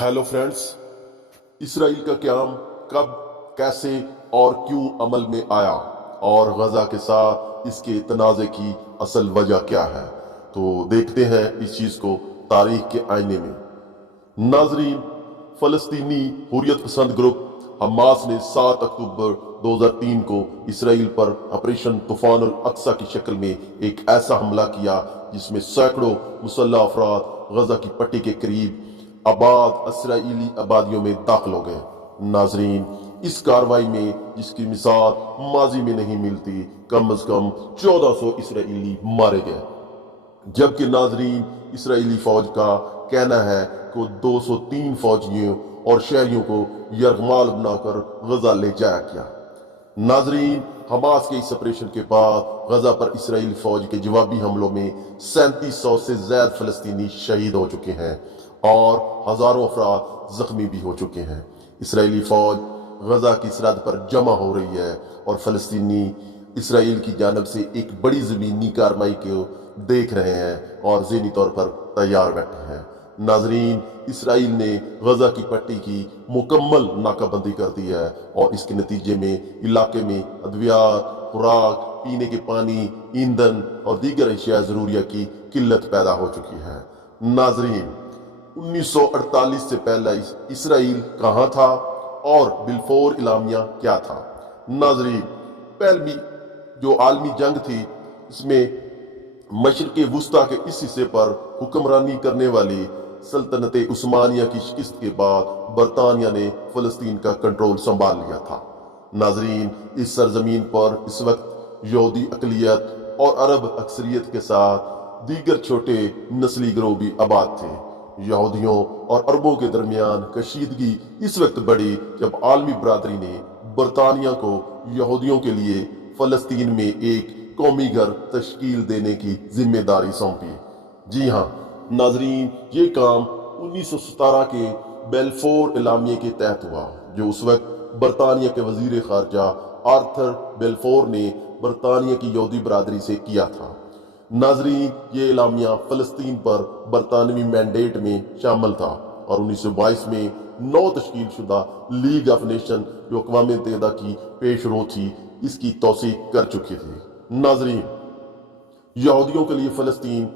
Hello friends. Israel का क़याम कब, कैसे और क्यों अमल में आया और गजा के साथ इसके तनाज़े की असल वजह क्या है, तो देखते हैं इस चीज़ को तारीख के आईने में। नाजरीन, फ़लस्तीनी हुर्रियत पसंद ग्रुप हमास ने 7 अक्टूबर 2003 को इसराइल पर ऑपरेशन तूफ़ान अल अक्सा की शक्ल में एक ऐसा हमला किया जिसमें सैकड़ों मुसल्लह अफराद गजा की पट्टी के करीब आबाद इसराइली आबादियों में दाखिल हो गए। नाजरीन, इस कार्रवाई में जिसकी मिसाल माजी में नहीं मिलती, कम अज कम 1400 इसराइली मारे गए, जबकि नाजरीन इसराइली फौज का कहना है कि 203 फौजियों और शहरियों को यरगमाल बनाकर गजा ले जाया गया। नाजरीन, हमास के इस ऑपरेशन के बाद गजा पर इसराइली फौज के जवाबी हमलों में 3700 से ज्यादा फलस्तीनी शहीद हो चुके हैं और हजारों अफराद जख्मी भी हो चुके हैं। इसराइली फौज गजा की सरहद पर जमा हो रही है और फलस्तीनी इसराइल की जानब से एक बड़ी जमीनी कार्रवाई को देख रहे हैं और ज़हनी तौर पर तैयार बैठे हैं। नाजरीन, इसराइल ने गजा की पट्टी की मुकम्मल नाकाबंदी कर दी है और इसके नतीजे में इलाके में अद्वियात, खुराक, पीने के पानी, ईंधन और दीगर अशिया ज़रूरिया की किल्लत पैदा हो चुकी है। नाजरीन, 1948 से पहले इसराइल कहाँ था और बिलफोर इलामिया क्या था? नाजरीन, पहली जो आलमी जंग थी, इसमें मशरिक़ वुस्ता के इस हिस्से पर हुक्मरानी करने वाली सल्तनत उस्मानिया की शिकस्त के बाद बरतानिया ने फ़लस्तीन का कंट्रोल संभाल लिया था। नाजरीन, इस सरजमीन पर इस वक्त यहूदी अक़लियत और अरब अक्सरियत के साथ दीगर छोटे नस्ली गिरोह भी आबाद थे। यहूदियों और अरबों के दरमियान कशीदगी इस वक्त बढ़ी जब आलमी बरादरी ने बरतानिया को यहूदियों के लिए फ़लस्तीन में एक कौमी घर तश्कील देने की जिम्मेदारी सौंपी। जी हाँ नाजरीन, ये काम 1917 के बेलफोर इलामिया के तहत हुआ, जो उस वक्त बरतानिया के वजीर खारजा आर्थर बेलफोर ने बरतानिया की यहूदी बरादरी से किया था। नाजरीन, ये इलामिया फ़लस्तीन पर बरतानवी मैंडेट में शामिल था और 1922 में 9 तश्कील शुदा लीग ऑफ नेशन, जो अक़वाम मुत्तहिदा की पेशरो थी, इसकी तौसीक कर चुकी थी। नाजरीन, यहूदियों के लिए फ़लस्तीन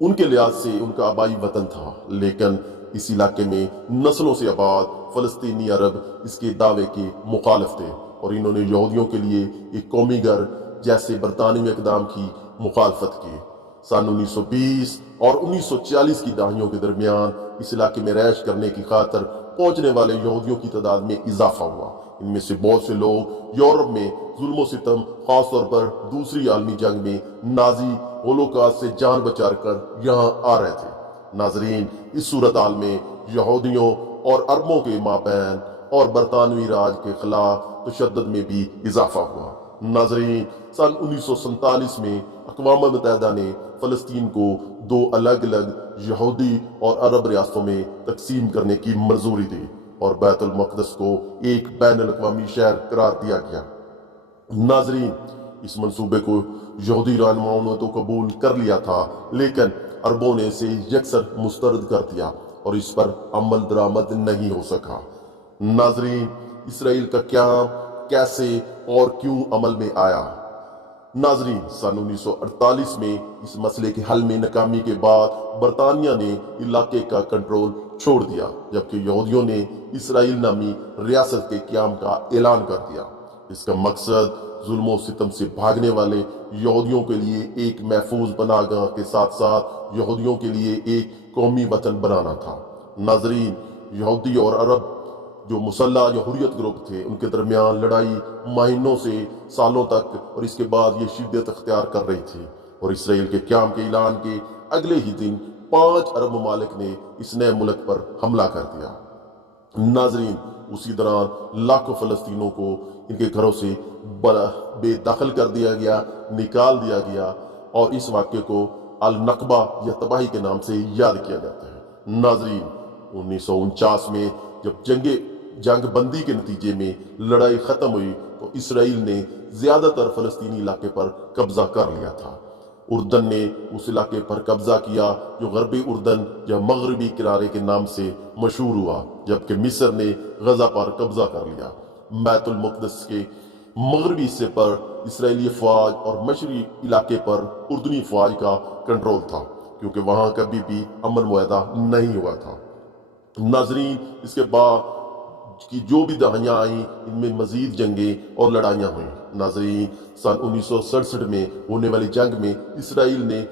उनके लिहाज से उनका आबाई वतन था, लेकिन इस इलाके में नस्लों से आबाद फ़लस्तीनी अरब इसके दावे के मुखालिफ थे और इन्होंने यहूदियों के लिए एक कौमी घर जैसे बरतानवी इक़दाम की मुखालफत की। सन 1920 और 1940 की दहाइयों के दरमियान इस इलाके में रैश करने की खातर पहुंचने वाले यहूदियों की तादाद में इजाफा हुआ। इनमें से बहुत से लोग यूरोप में जुल्म सितम, खासतौर पर दूसरी आलमी जंग में नाजी होलोकॉस्ट से जान बचा कर यहाँ आ रहे थे। नाजरीन, इस सूरत हाल में यहूदियों और अरबों के माबैन और बरतानवी राज के खिलाफ तशद्दुद में भी इजाफा हुआ। नाजरीन, सन 1947 में अक़वाम मुत्तहिदा ने फ़लस्तीन को 2 अलग अलग यहूदी और अरब रियासतों में तकसीम करने की मंजूरी दी और बैतुल मक़दस को एक बैनुल अक़वामी शहर करार दिया गया। नाजरीन, इस मंसूबे को यहूदी रहनुमाओं ने तो कबूल कर लिया था, लेकिन अरबों ने इसे यकसर मुस्तरद कर दिया और इस पर अमल दरामद नहीं हो सका। नाजरीन, इसराइल का क्या, कैसे और क्यों अमल में आया? नाजरीन, सन 1948 में इस मसले के हल में नाकामी के बाद बरतानिया ने इलाके का कंट्रोल छोड़ दिया, जबकि यहूदियों ने इसराइल नामी रियासत के क़याम का ऐलान कर दिया। इसका मकसद जुल्म सितम से भागने वाले यहूदियों के लिए एक महफूज पनाहगाह के साथ साथ यहूदियों के लिए एक कौमी वतन बनाना था। नाजरीन, यहूदी और अरब जो मुसल्लह या हुर्रियत ग्रुप थे, उनके दरमियान लड़ाई महीनों से सालों तक और इसके बाद ये शिद्दत अख्तियार कर रही थी और इसराइल के क़याम के ऐलान के अगले ही दिन 5 अरब ममालिक ने इस नए मुल्क पर हमला कर दिया। नाजरीन, उसी दौरान लाखों फ़लस्तीनों को इनके घरों से बेदखल कर दिया गया, निकाल दिया गया और इस वाक़े को अल नकबा या तबाही के नाम से याद किया जाता है। नाजरीन, 1949 में जब जंग बंदी के नतीजे में लड़ाई ख़त्म हुई तो इसराइल ने ज़्यादातर फ़लस्तीनी इलाके पर कब्जा कर लिया था। اردن نے اس علاقے پر قبضہ کیا جو غربی اردن یا مغربی کنارے کے نام سے مشہور ہوا، جبکہ مصر نے غزہ پر قبضہ کر لیا۔ بیت المقدس کے مغربی حصے پر اسرائیلی فوج اور مشرقی علاقے پر اردنی فوج کا کنٹرول تھا، کیونکہ وہاں کبھی بھی امن معاہدہ نہیں ہوا تھا۔ ناظرین، اس کے بعد کی جو بھی دہائیاں آئیں ان میں مزید جنگیں اور لڑائیاں ہوئیں۔ ناظرین، سن 1967 میں ہونے والی جنگ میں اسرائیل نے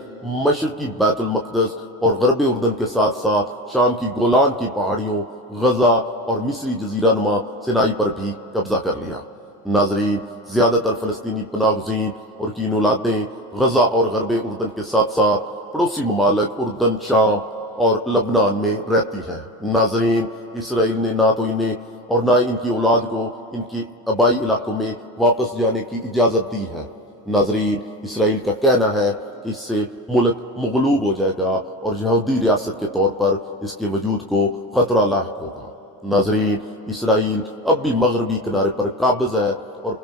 مشرقی بیت المقدس اور غربی اردن کے ساتھ ساتھ شام کی گولان کی پہاڑیوں، غزہ اور مصری جزیرہ نما سینائی پر بھی قبضہ کر لیا۔ ناظرین، زیادہ تر فلسطینی پناہ گزین اور کین اولادیں غزہ اور غرب اردن کے ساتھ ساتھ پڑوسی ممالک اردن، شام اور لبنان میں رہتی ہیں۔ ناظرین، اسرائیل نے نہ تو انہیں اور نہ ان کی اولاد کو ان کے آبائی علاقوں میں واپس جانے کی اجازت دی ہے۔ ناظرین، اسرائیل کا کہنا ہے کہ اس سے ملک مغلوب ہو جائے گا اور یہودی ریاست کے طور پر اس کے وجود کو خطرہ لاحق ہوگا۔ ناظرین، اسرائیل اب بھی مغربی کنارے پر قابض ہے اور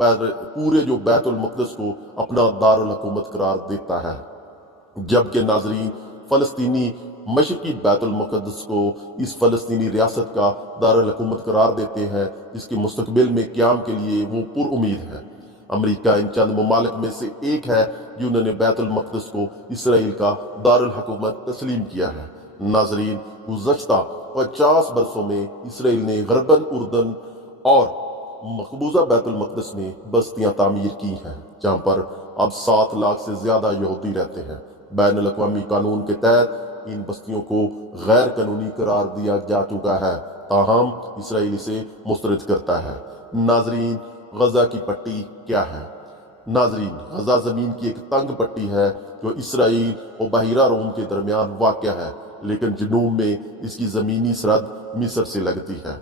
پورے جو بیت المقدس کو اپنا دارالحکومت قرار دیتا ہے، جبکہ ناظرین فلسطینی مشرقی بیت المقدس کو اس فلسطینی ریاست کا دارالحکومت قرار دیتے ہیں، جس کے مستقبل میں قیام کے لیے وہ پر امید ہے۔ امریکہ ان چند ممالک میں سے ایک ہے جنہوں نے بیت المقدس کو اسرائیل کا دارالحکومت تسلیم کیا ہے۔ ناظرین، گزشتہ 50 برسوں میں اسرائیل نے غرباً اردن اور مقبوضہ بیت المقدس میں بستیاں تعمیر کی ہیں، جہاں پر اب 7 لاکھ سے زیادہ یہودی رہتے ہیں۔ بین الاقوامی قانون کے تحت ان بستیوں کو غیر قانونی قرار دیا جا چکا ہے، تاہم اسرائیل اسے مسترد کرتا ہے۔ ناظرین، غزہ کی پٹی کیا ہے؟ ناظرین، غزہ زمین کی ایک تنگ پٹی ہے جو اسرائیل اور بحیرہ روم کے درمیان واقع ہے، لیکن جنوب میں اس کی زمینی سرحد مصر سے لگتی ہے۔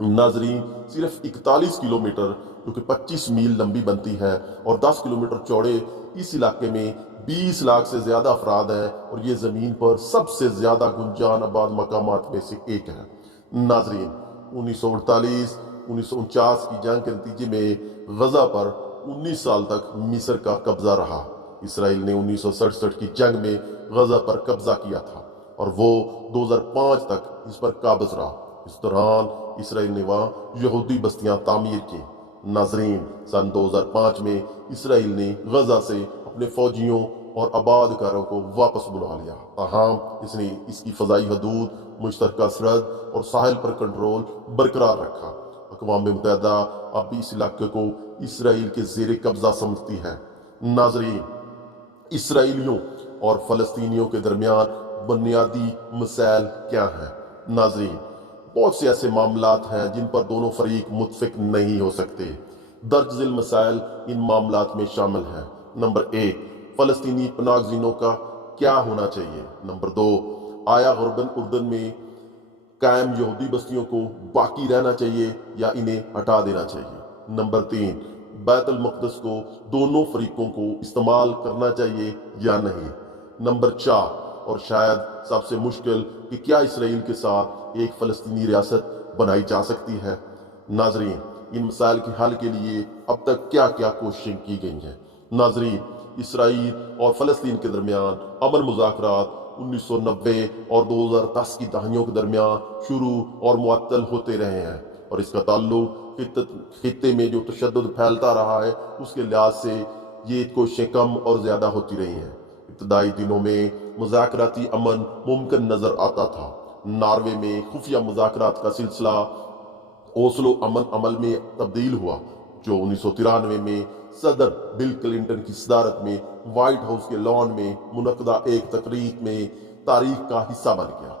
ناظرین، صرف 41 کلومیٹر جو کہ 25 میل لمبی بنتی ہے اور 10 کلومیٹر چوڑے اس علاقے میں 20 لاکھ سے زیادہ افراد ہیں اور یہ زمین پر سب سے زیادہ گنجان آباد مقامات میں سے ایک ہے۔ ناظرین، 1948-1949 کی جنگ کے نتیجے میں غزہ پر 19 سال تک مصر کا قبضہ رہا۔ اسرائیل نے 1967 کی جنگ میں غزہ پر قبضہ کیا تھا اور وہ 2005 تک اس پر قابض رہا۔ اس دوران اسرائیل نے وہاں یہودی بستیاں تعمیر کی۔ ناظرین، سن 2005 میں اسرائیل نے غزہ سے اپنے فوجیوں اور آباد کاروں کو واپس بلا لیا، تاہم اس نے اس کی فضائی حدود، مشترکہ سرحد اور ساحل پر کنٹرول برقرار رکھا۔ اقوام متحدہ اب بھی اس علاقے کو اسرائیل کے زیر قبضہ سمجھتی ہے۔ ناظرین، اسرائیلیوں اور فلسطینیوں کے درمیان بنیادی مسائل کیا ہیں؟ ناظرین، بہت سے ایسے معاملات ہیں جن پر دونوں فریق متفق نہیں ہو سکتے۔ درج ذیل مسائل ان معاملات میں شامل ہیں۔ نمبر 1، فلسطینی پناہ گزینوں کا کیا ہونا چاہیے۔ نمبر 2، آیا غرباً اردن میں قائم یہودی بستیوں کو باقی رہنا چاہیے یا انہیں ہٹا دینا چاہیے۔ نمبر 3، بیت المقدس کو دونوں فریقوں کو استعمال کرنا چاہیے یا نہیں۔ نمبر 4، اور شاید سب سے مشکل، کہ کیا اسرائیل کے ساتھ ایک فلسطینی ریاست بنائی جا سکتی ہے؟ ناظرین، ان مسائل کے حل کے لیے اب تک کیا کیا کوششیں کی گئی ہیں؟ ناظرین، اسرائیل اور فلسطین کے درمیان امن مذاکرات 1990 اور 2010 کی دہائیوں کے درمیان شروع اور معطل ہوتے رہے ہیں، اور اس کا تعلق خطے میں جو تشدد پھیلتا رہا ہے اس کے لحاظ سے یہ کوششیں کم اور زیادہ ہوتی رہی ہیں۔ ابتدائی دنوں میں مذاکراتی امن ممکن نظر آتا تھا۔ ناروے میں خفیہ مذاکرات کا سلسلہ اوسلو امن عمل میں تبدیل ہوا، جو 1993 میں صدر بل کلنٹن کی صدارت میں وائٹ ہاؤس کے لان میں منعقدہ ایک تقریب میں تاریخ کا حصہ بن گیا۔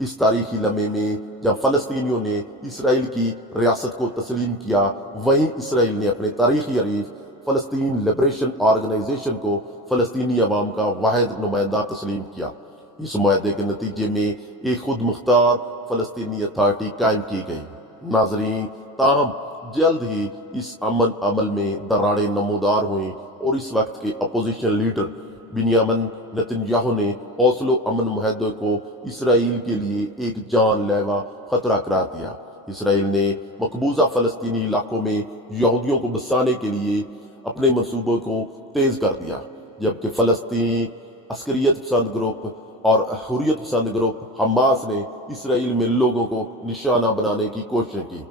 اس تاریخی لمحے میں جب فلسطینیوں نے اسرائیل کی ریاست کو تسلیم کیا، وہیں اسرائیل نے اپنے تاریخی حریف فلسطین لبریشن آرگنائزیشن کو فلسطینی عوام کا واحد نمائندہ تسلیم کیا۔ اس معاہدے کے نتیجے میں ایک خود مختار فلسطینی اتھارٹی قائم کی گئی۔ ناظرین، تاہم جلد ہی اس امن عمل میں دراڑیں نمودار ہوئیں اور اس وقت کے اپوزیشن لیڈر بنیامین نتنیاہو نے اوسلو امن معاہدے کو اسرائیل کے لیے ایک جان لیوا خطرہ قرار دیا۔ اسرائیل نے مقبوضہ فلسطینی علاقوں میں یہودیوں کو بسانے کے لیے اپنے منصوبوں کو تیز کر دیا۔ जबकि फ़लस्तीनी अस्करियत पसंद ग्रुप और हुर्रियत पसंद ग्रुप हमास ने इसराइल में लोगों को निशाना बनाने की कोशिश की।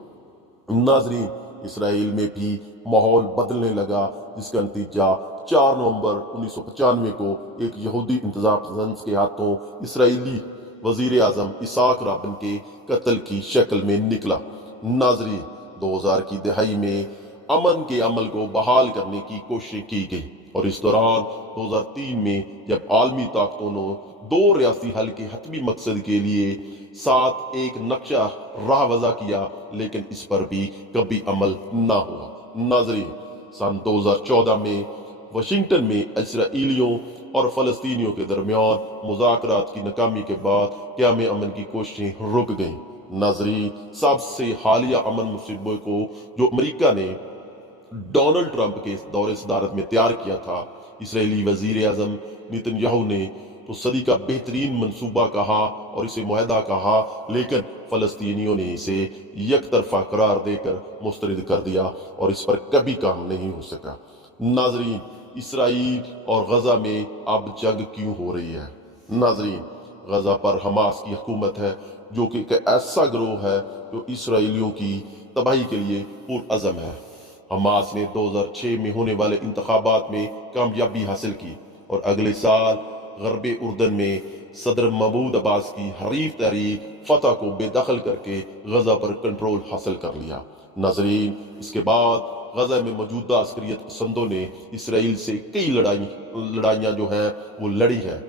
नाजरीन, इसराइल में भी माहौल बदलने लगा, जिसका नतीजा 4 नवंबर 1995 को एक यहूदी इंतज़ाम पसंद के हाथों इसराइली वजीर आज़म इसाक राबिन के कत्ल की शक्ल में निकला। नाजरीन, 2000 की दहाई में अमन के अमल को बहाल करने की कोशिश की गई और इस दौरान 2003 में जब आलमी ताकतों ने 2 रियासी हल के हतमी मकसद के लिए साथ एक नक्शा राह वज़ा किया, लेकिन इस पर भी कभी अमल ना हुआ। नाजरीन, सन 2014 में वाशिंगटन में इसराइलियों और फ़लस्तीनियों के दरमियान मुज़ाकरात की नाकामी के बाद क़याम अमन की कोशिशें रुक गईं। नाजरीन, सबसे हालिया अमन मुसव्वदे को जो अमेरिका ने डोनाल्ड ट्रंप के दौरे सदारत में तैयार किया था, इसराइली वजीर आज़म नेतन्याहू ने तो सदी का बेहतरीन मंसूबा कहा और इसे मुआहदा कहा, लेकिन फ़लस्तीनियों ने इसे यकतरफा करार देकर मुस्तरद कर दिया और इस पर कभी काम नहीं हो सका। नाजरीन, इसराइल और गजा में अब जंग क्यों हो रही है? नाजरीन, गजा पर हमास की हुकूमत है, जो कि एक ऐसा गिरोह है जो इसराइलियों की तबाही के लिए पुरअज़म है। हमास ने 2006 में होने वाले इंतखाबात में कामयाबी हासिल की और अगले साल गरबे उर्दन में सदर महमूद अब्बास की हरीफ तहरीक फतह को बेदखल करके गजा पर कंट्रोल हासिल कर लिया। नाजरीन, इसके बाद गजा में मौजूदा अस्करियत पसंदों ने इसराइल से कई लड़ाइयाँ जो हैं वो लड़ी है।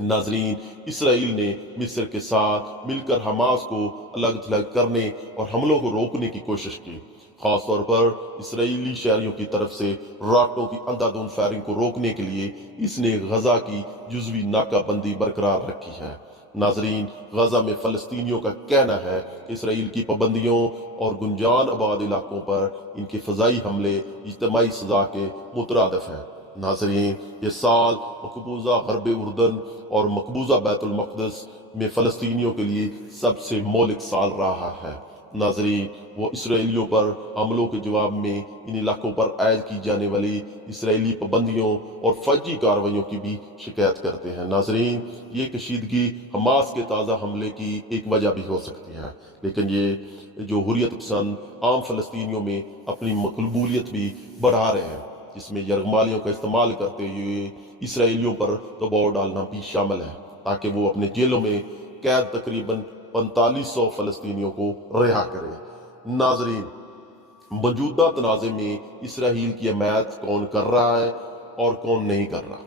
नाजरीन, इसराइल ने मिस्र के साथ मिलकर हमास को अलग थलग करने और हमलों को रोकने की कोशिश की। खासतौर पर इसराइली शहरियों की तरफ से रॉकेटों की अंधाधुंध फायरिंग को रोकने के लिए इसने गजा की जुज़वी नाकाबंदी बरकरार रखी है। नाजरीन, गजा में फ़लस्तीनियों का कहना है कि इसराइल की पाबंदियों और गुंजान आबाद इलाकों पर इनके फ़ज़ाई हमले इज्तिमाई सज़ा के मुतरादिफ हैं। नाजरीन, ये साल मकबूजा गरब उर्दन और मकबूजा बैतुल मक़दस में फ़लस्तीनियों के लिए सबसे मौलिक साल रहा है। नाजरीन, वो इसराइलियों पर हमलों के जवाब में इन इलाकों पर आयद की जाने वाली इसराइली पाबंदियों और फौजी कार्रवाइयों की भी शिकायत करते हैं। नाजरीन, ये कशीदगी हमास के ताज़ा हमले की एक वजह भी हो सकती है, लेकिन ये जो हुर्रियत पसंद आम फ़लस्तीनियों में अपनी मकबूलियत भी बढ़ा रहे हैं, जिसमें यरगमालियों का इस्तेमाल करते हुए इसराइलियों पर दबाव डालना भी शामिल है, ताकि वो अपने जेलों में कैद तकरीबन 4500 फ़लस्तीनियों को रिहा करे। नाजरीन, मौजूदा तनाज़े में इसराइल की हमायत कौन कर रहा है और कौन नहीं कर रहा?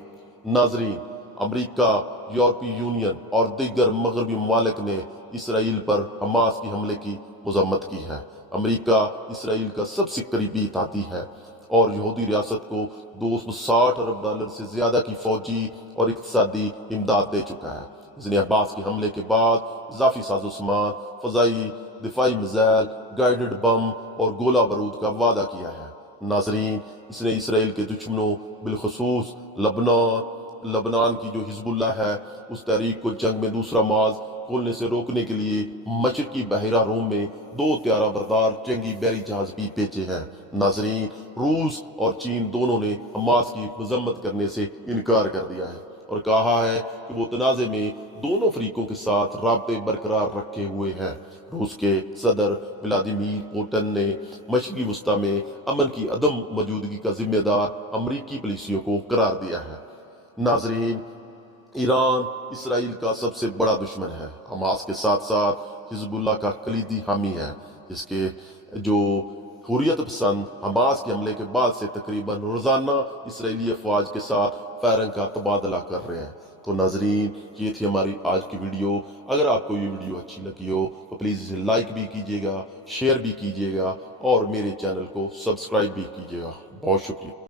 नाजरीन, अमेरिका, यूरोपीय यूनियन और दीगर मगरबी ममालिक ने इसराइल पर हमास की हमले की मज़म्मत की है। अमेरिका इसराइल का सबसे करीबी इत्तेहादी है और यहूदी रियासत को $260 अरब से ज़्यादा की फौजी और इक़्तिसादी इमदाद दे चुका है। इसने अब्बास के हमले के बाद इजाफी साजो-सामान, फ़ज़ाई दिफाई मिज़ाइल, गाइडेड बम और गोला बारूद का वादा किया है। नाजरीन, इसने इसराइल के दुश्मनों बिलखसूस लबनान की जो हिजबुल्लाह है, उस तहरीक को जंग में दूसरा मार्च खोलने से रोकने के लिए मशरकी बहरा रूम में 2 त्यारा बरदार जंगी बहरी जहाज भी भेजे हैं। नाजरीन, रूस और चीन दोनों ने हमास की मजम्मत करने से इनकार कर दिया है और कहा है कि वो तनाज़े में दोनों फरीकों के साथ राब्ते बरकरार रखे हुए हैं। रूस के सदर व्लादिमीर पुतिन ने मशरकी वस्ता में अमन की अदम मौजूदगी का जिम्मेदार अमरीकी पुलिसियों को करार दिया है। नाजरीन, ईरान इसराइल का सबसे बड़ा दुश्मन है। हमास के साथ साथ हिजबुल्लाह का कलीदी हामी है, जिसके जो हुर्रियत पसंद हमास के हमले के बाद से तकरीबन रोज़ाना इसराइली अफवाज के साथ फायरिंग का तबादला कर रहे हैं। तो नाजरीन, ये थी हमारी आज की वीडियो। अगर आपको ये वीडियो अच्छी लगी हो तो प्लीज़ इसे लाइक भी कीजिएगा, शेयर भी कीजिएगा और मेरे चैनल को सब्सक्राइब भी कीजिएगा। बहुत शुक्रिया।